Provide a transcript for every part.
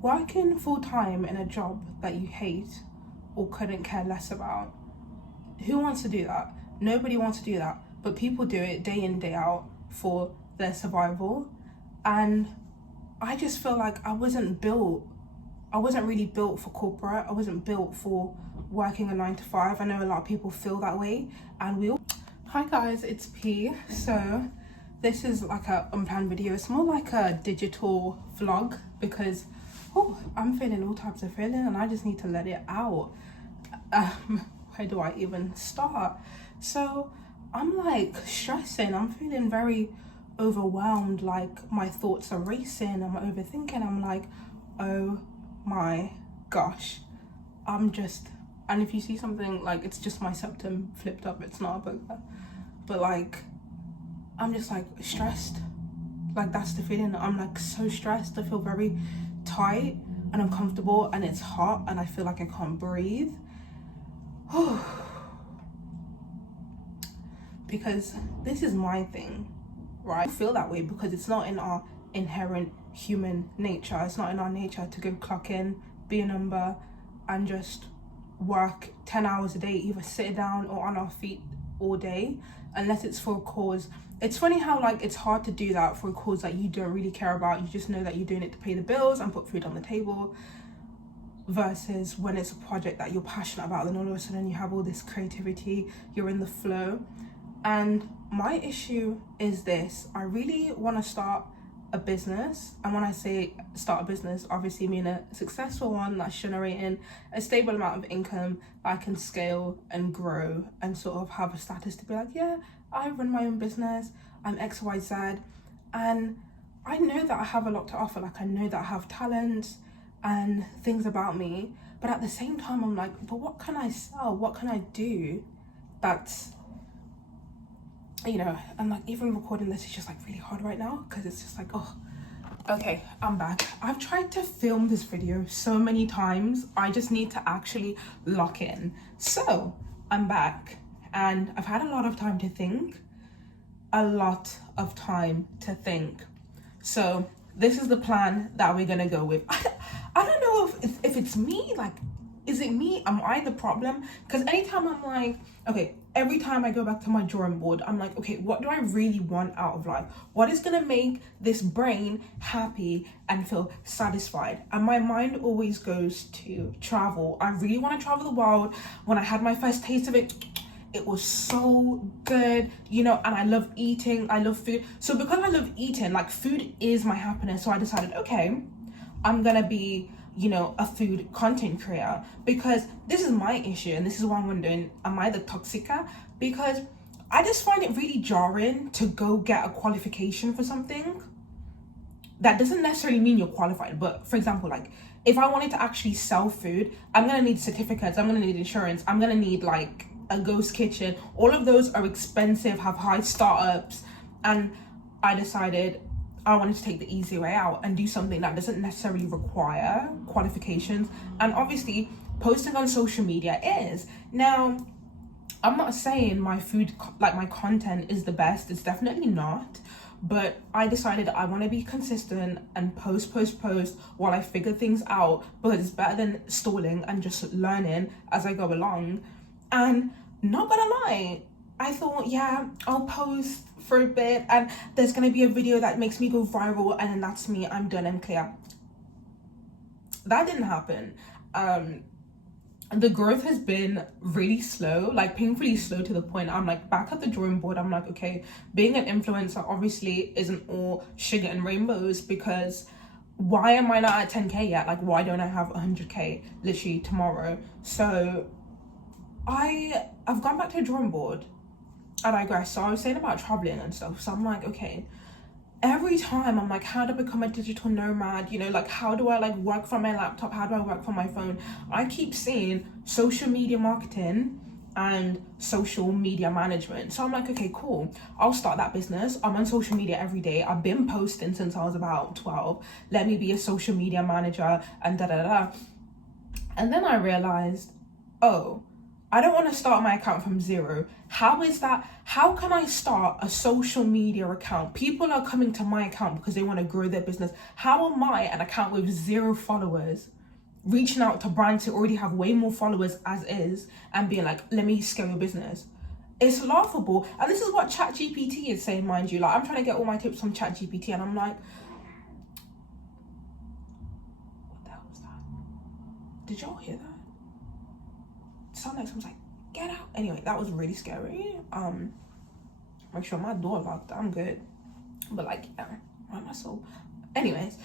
working full-time in a job that you hate or couldn't care less about, who wants to do that? Nobody wants to do that, but people do it day in, day out for their survival. And I just feel like I wasn't really built for corporate. I wasn't built for working a 9 to 5. I know a lot of people feel that way, and Hi guys, it's P. So this is like a unplanned video. It's more like a digital vlog because I'm feeling all types of feeling and I just need to let it out. Where do I even start? So I'm like stressing. I'm feeling very overwhelmed. Like my thoughts are racing. I'm overthinking. I'm like, oh my gosh. And if you see something, like, it's just my septum flipped up. It's not a booger. But like, I'm just like stressed. Like that's the feeling. I'm like so stressed. I feel very tight and uncomfortable, and it's hot and I feel like I can't breathe. Because this is my thing, right? I feel that way because it's not in our inherent human nature. It's not in our nature to go clock in, be a number, and just work 10 hours a day, either sit down or on our feet all day, unless it's for a cause. It's funny how like it's hard to do that for a cause that you don't really care about. You just know that you're doing it to pay the bills and put food on the table, versus when it's a project that you're passionate about, then all of a sudden you have all this creativity, you're in the flow. And my issue is this: I really want to start a business, and when I say start a business, obviously mean a successful one that's generating a stable amount of income that I can scale and grow and sort of have a status to be like, yeah, I run my own business, I'm XYZ, and I know that I have a lot to offer. Like I know that I have talents and things about me, but at the same time I'm like, but what can I sell? What can I do that's, you know? And like even recording this is just like really hard right now because it's just like, oh, okay, I'm back. I've tried to film this video so many times. I just need to actually lock in. So I'm back and I've had a lot of time to think. So this is the plan that we're gonna go with. I don't know if it's me. Like, is it me? Am I the problem? Because anytime I'm like, okay, every time I go back to my drawing board, I'm like, okay, what do I really want out of life? What is gonna make this brain happy and feel satisfied? And my mind always goes to travel. I really want to travel the world. When I had my first taste of it, it was so good, you know, and I love eating, I love food. So because I love eating, like food is my happiness. So I decided, okay, I'm gonna be, you know, a food content creator, because this is my issue. And this is what I'm wondering, am I the toxica? Because I just find it really jarring to go get a qualification for something that doesn't necessarily mean you're qualified. But for example, like if I wanted to actually sell food, I'm gonna need certificates, I'm gonna need insurance, I'm gonna need like a ghost kitchen. All of those are expensive, have high startups. And I decided I wanted to take the easy way out and do something that doesn't necessarily require qualifications. And obviously posting on social media is. Now, I'm not saying my food, like my content is the best. It's definitely not. But I decided I want to be consistent and post while I figure things out, because it's better than stalling and just learning as I go along. And not gonna lie, I thought, yeah, I'll post for a bit and there's gonna be a video that makes me go viral and then that's me, I'm done and clear. That didn't happen. The growth has been really slow, like painfully slow, to the point I'm like back at the drawing board. I'm like, okay, being an influencer obviously isn't all sugar and rainbows, because why am I not at 10k yet? Like, why don't I have 100k literally tomorrow? So I've gone back to the drawing board. I digress. So I was saying about traveling and stuff. So I'm like, okay, every time I'm like, how to become a digital nomad, you know, like how do I like work from my laptop? How do I work from my phone? I keep seeing social media marketing and social media management. So I'm like, okay, cool, I'll start that business. I'm on social media every day. I've been posting since I was about 12. Let me be a social media manager and da da da. And then I realized, oh, I don't want to start my account from zero. How is that? How can I start a social media account? People are coming to my account because they want to grow their business. How am I, an account with 0 followers, reaching out to brands who already have way more followers as is and being like, let me scale your business? It's laughable. And this is what ChatGPT is saying, mind you. Like, I'm trying to get all my tips from ChatGPT and I'm like, what the hell was that? Did y'all hear that? It sounded like someone's like, get out. Anyway, that was really scary. Make sure my door locked. I'm good. But like, yeah, why am I so? Anyways,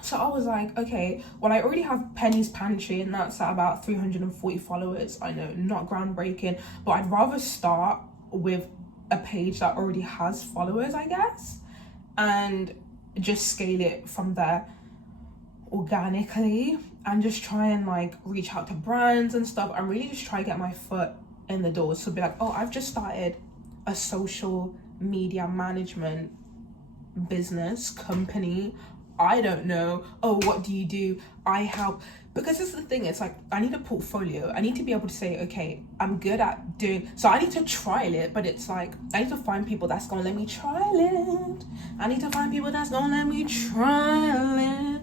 so I was like, okay, well, I already have Penny's Pantry and that's at about 340 followers. I know, not groundbreaking, but I'd rather start with a page that already has followers, I guess, and just scale it from there organically and just try and like reach out to brands and stuff and really just try to get my foot in the door. So be like, oh, I've just started a social media management business company. I don't know. Oh, what do you do? I help. Because this is the thing, it's like, I need a portfolio. I need to be able to say, okay, I'm good at doing, so I need to trial it, but it's like, I need to find people that's gonna let me trial it. I need to find people that's gonna let me trial it.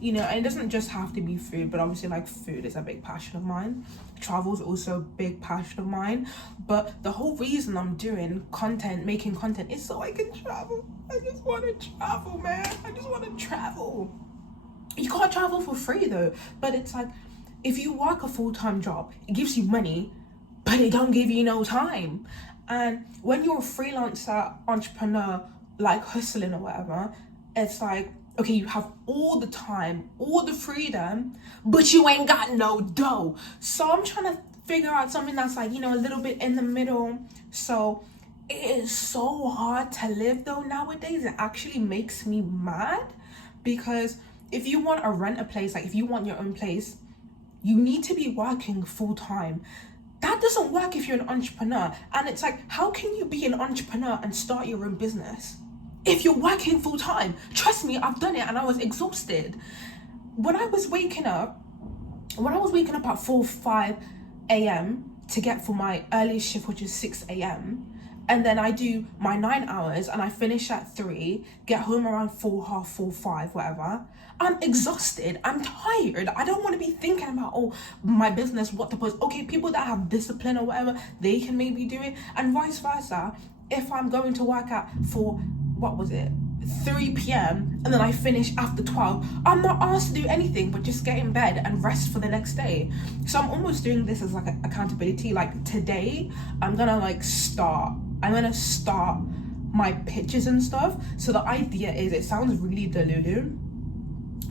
You know, and it doesn't just have to be food, but obviously like food is a big passion of mine. Travel is also a big passion of mine. But the whole reason I'm doing content, making content, is so I can travel. I just want to travel, man. I just want to travel. You can't travel for free though. But it's like, if you work a full-time job, it gives you money, but it don't give you no time. And when you're a freelancer, entrepreneur, like hustling or whatever, it's like, okay, you have all the time, all the freedom, but you ain't got no dough. So I'm trying to figure out something that's like, you know, a little bit in the middle. So it is so hard to live though nowadays. It actually makes me mad, because if you want to rent a place, like if you want your own place, you need to be working full time. That doesn't work if you're an entrepreneur. And it's like, how can you be an entrepreneur and start your own business if you're working full time? Trust me, I've done it and I was exhausted. When I was waking up at 4, 5 a.m. to get for my earliest shift, which is 6 a.m. And then I do my 9 hours and I finish at 3, get home around 4, half 4, 5, whatever. I'm exhausted, I'm tired. I don't want to be thinking about, oh, my business, what to post. Okay, people that have discipline or whatever, they can maybe do it. And vice versa. If I'm going to work at 3 p.m. and then I finish after 12, I'm not asked to do anything but just get in bed and rest for the next day. So I'm almost doing this as like an accountability. Like today, I'm gonna start my pitches and stuff. So the idea is, it sounds really delulu,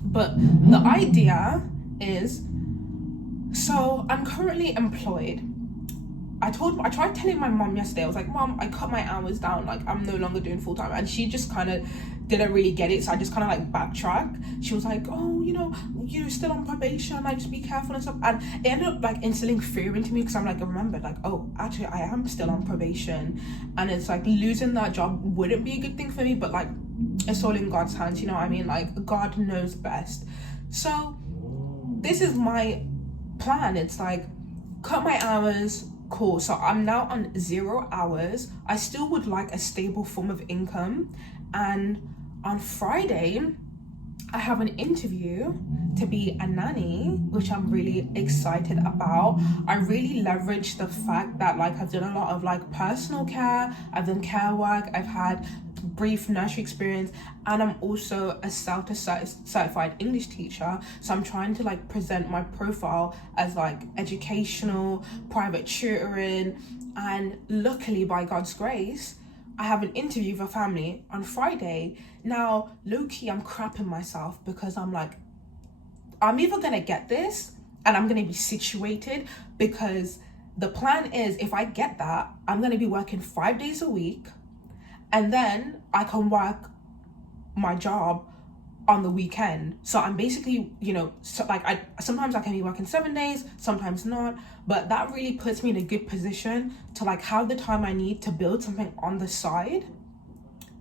but the idea is, so I'm currently employed. I tried telling my mom yesterday, I was like, Mom, I cut my hours down, like I'm no longer doing full time. And she just kind of didn't really get it. So I just kind of backtracked. She was like, oh, you're still on probation, like just be careful and stuff. And it ended up instilling fear into me, because I'm remembered, oh, actually I am still on probation. And it's losing that job wouldn't be a good thing for me, but it's all in God's hands, you know what I mean? God knows best. So this is my plan. It's cut my hours. Cool. So I'm now on 0 hours. I still would like a stable form of income. And on Friday, I have an interview to be a nanny, which I'm really excited about. I really leveraged the fact that I've done a lot of personal care, I've done care work, I've had brief nursery experience, and I'm also a certified English teacher. So I'm trying to present my profile as educational, private tutoring, and luckily by God's grace, I have an interview with a family on Friday. Now, low-key, I'm crapping myself, because I'm either gonna get this and I'm gonna be situated, because the plan is, if I get that, I'm gonna be working 5 days a week, and then I can work my job on the weekend. So I'm basically, sometimes I can be working 7 days, sometimes not, but that really puts me in a good position to have the time I need to build something on the side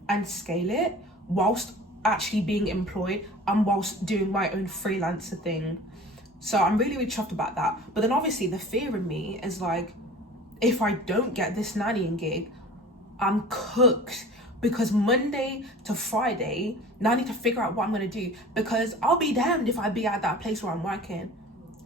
and scale it whilst actually being employed and whilst doing my own freelancer thing. So I'm really, really chuffed about that. But then obviously the fear in me is like, if I don't get this nannying gig, I'm cooked, because Monday to Friday, now I need to figure out what I'm gonna do, because I'll be damned if I be at that place where I'm working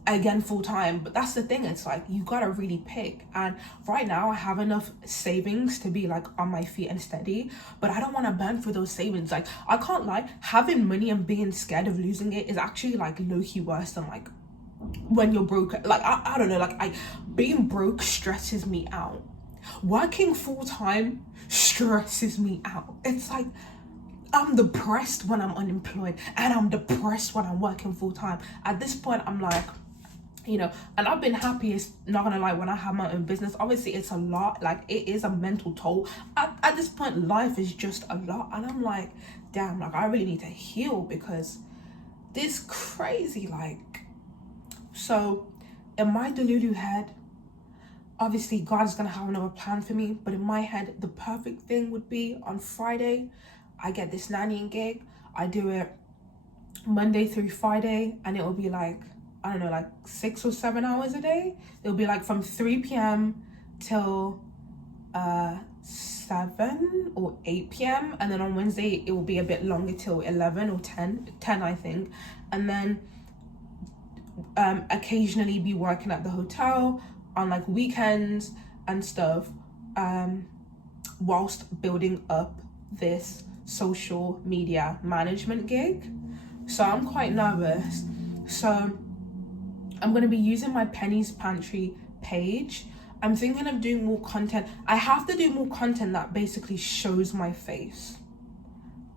again full time. But that's the thing, it's like you gotta really pick. And right now I have enough savings to be like on my feet and steady, but I don't want to burn through those savings. Like, I can't lie, having money and being scared of losing it is actually like low-key worse than like when you're broke. Like I don't know, like being broke stresses me out. Working full-time stresses me out. It's like I'm depressed when I'm unemployed, and I'm depressed when I'm working full-time. At this point I'm like, you know, and I've been happiest, not gonna lie, when I have my own business. Obviously it's a lot, like it is a mental toll. At this point life is just a lot, and I'm like, damn, like I really need to heal, because this crazy, like. So in my delulu head, obviously God's gonna have another plan for me, but in my head the perfect thing would be on Friday I get this nannying gig, I do it Monday through Friday, and it will be like, I don't know, like 6 or 7 hours a day. It'll be like from 3 p.m. till 7 or 8 p.m. and then on Wednesday it will be a bit longer till 11 or 10 I think. And then occasionally be working at the hotel on like weekends and stuff, whilst building up this social media management gig. So I'm quite nervous. So I'm going to be using my Penny's Pantry page. I'm thinking of doing more content. I have to do more content that basically shows my face.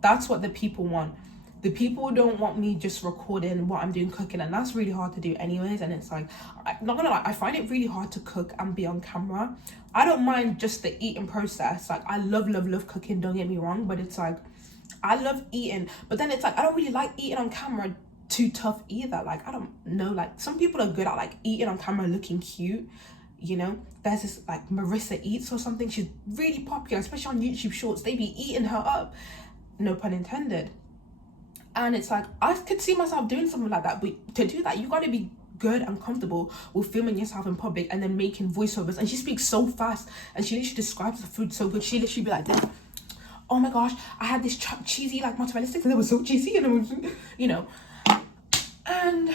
That's what the people want. The people don't want me just recording what I'm doing cooking, and that's really hard to do anyways. And it's like, I'm not gonna lie, I find it really hard to cook and be on camera. I don't mind just the eating process. Like I love cooking, don't get me wrong, but it's like, I love eating, but then it's like, I don't really like eating on camera too tough either. Like, I don't know, like some people are good at like eating on camera looking cute, you know. There's this like Marissa Eats or something, she's really popular, especially on YouTube Shorts. They be eating her up, no pun intended. And it's like, I could see myself doing something like that, but to do that you got to be good and comfortable with filming yourself in public and then making voiceovers. And she speaks so fast, and she literally describes the food so good. She literally be like this, oh my gosh, I had this chopped cheesy like mozzarella sticks and they were so cheesy, and it was, you know. And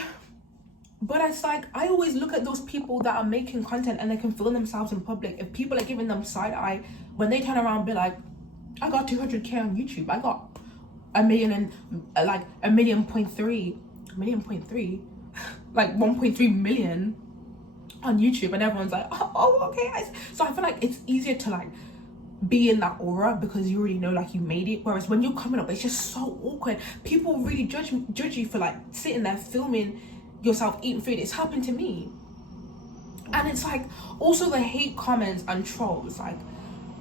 but it's like, I always look at those people that are making content and they can film themselves in public. If people are giving them side eye, when they turn around and be like, I got 200k on YouTube, I got a million and like a million point three, like 1.3 million on YouTube, and everyone's like, oh okay. So I feel like it's easier to like be in that aura because you already know like you made it, whereas when you're coming up it's just so awkward. People really judge you for like sitting there filming yourself eating food. It's happened to me. And it's like, also the hate comments and trolls, like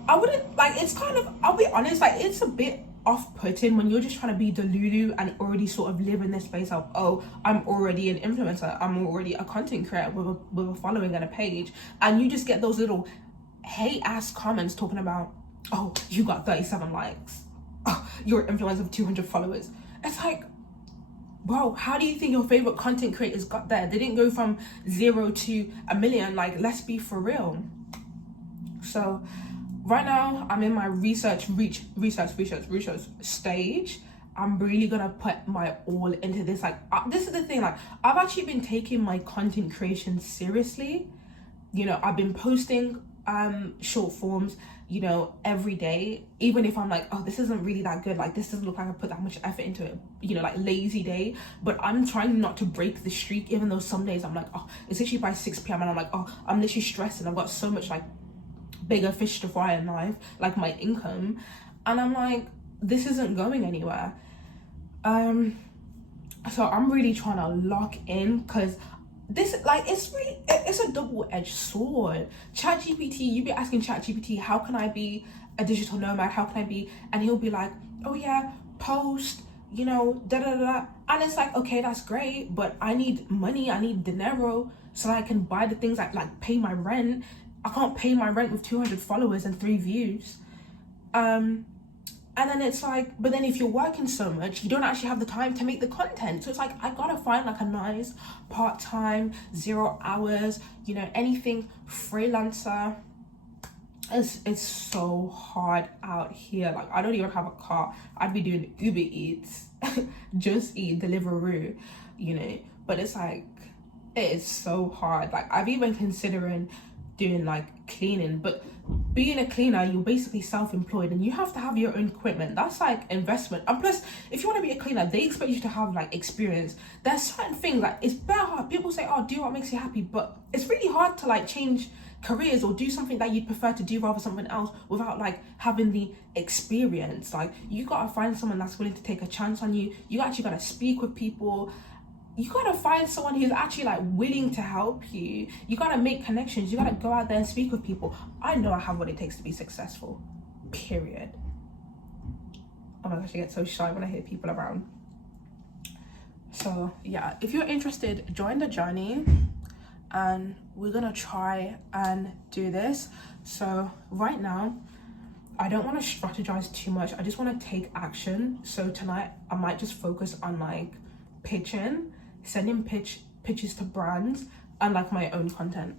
I wouldn't like, it's kind of, I'll be honest, like it's a bit off-putting when you're just trying to be delulu and already sort of live in this space of, oh, I'm already an influencer, I'm already a content creator with a following and a page, and you just get those little hate ass comments talking about, oh, you got 37 likes, oh, you're an influencer with 200 followers. It's like, bro, how do you think your favorite content creators got there? They didn't go from 0 to a million. Like, let's be for real. So right now I'm in my research stage. I'm really gonna put my all into this. Like this is the thing, like I've actually been taking my content creation seriously. You know, I've been posting short forms, you know, every day, even if I'm like, oh, this isn't really that good, like this doesn't look like I put that much effort into it, you know, like lazy day. But I'm trying not to break the streak, even though some days I'm like, oh, it's literally by 6 p.m. and I'm like, oh, I'm literally stressed and I've got so much like bigger fish to fry in life, like my income, and I'm like, this isn't going anywhere. So I'm really trying to lock in, because this, like, it's a double-edged sword. ChatGPT, you be asking ChatGPT, how can I be a digital nomad, how can I be, and he'll be like, oh yeah, post, you know, da da da, and it's like, okay, that's great, but I need money, I need dinero so that I can buy the things like pay my rent. I can't pay my rent with 200 followers and 3 views. And then it's like, but then if you're working so much, you don't actually have the time to make the content. So it's like, I gotta find like a nice part-time, 0 hours, you know, anything freelancer. It's so hard out here. Like, I don't even have a car. I'd be doing Uber Eats, Just Eat, Deliveroo, you know. But it's like, it is so hard. Like, I've even considering doing like cleaning, but being a cleaner, you're basically self-employed and you have to have your own equipment. That's like investment. And plus, if you want to be a cleaner, they expect you to have like experience. There's certain things like, it's better. People say, oh, do what makes you happy, but it's really hard to like change careers or do something that you'd prefer to do rather something else without like having the experience. Like, you gotta find someone that's willing to take a chance on you. You actually gotta speak with people. You gotta find someone who's actually like willing to help you. You gotta make connections. You gotta go out there and speak with people. I know I have what it takes to be successful, period. Oh my gosh, I get so shy when I hear people around. So yeah, if you're interested, join the journey and we're gonna try and do this. So right now, I don't want to strategize too much. I just want to take action. So tonight I might just focus on like pitching, sending pitches to brands, and like my own content.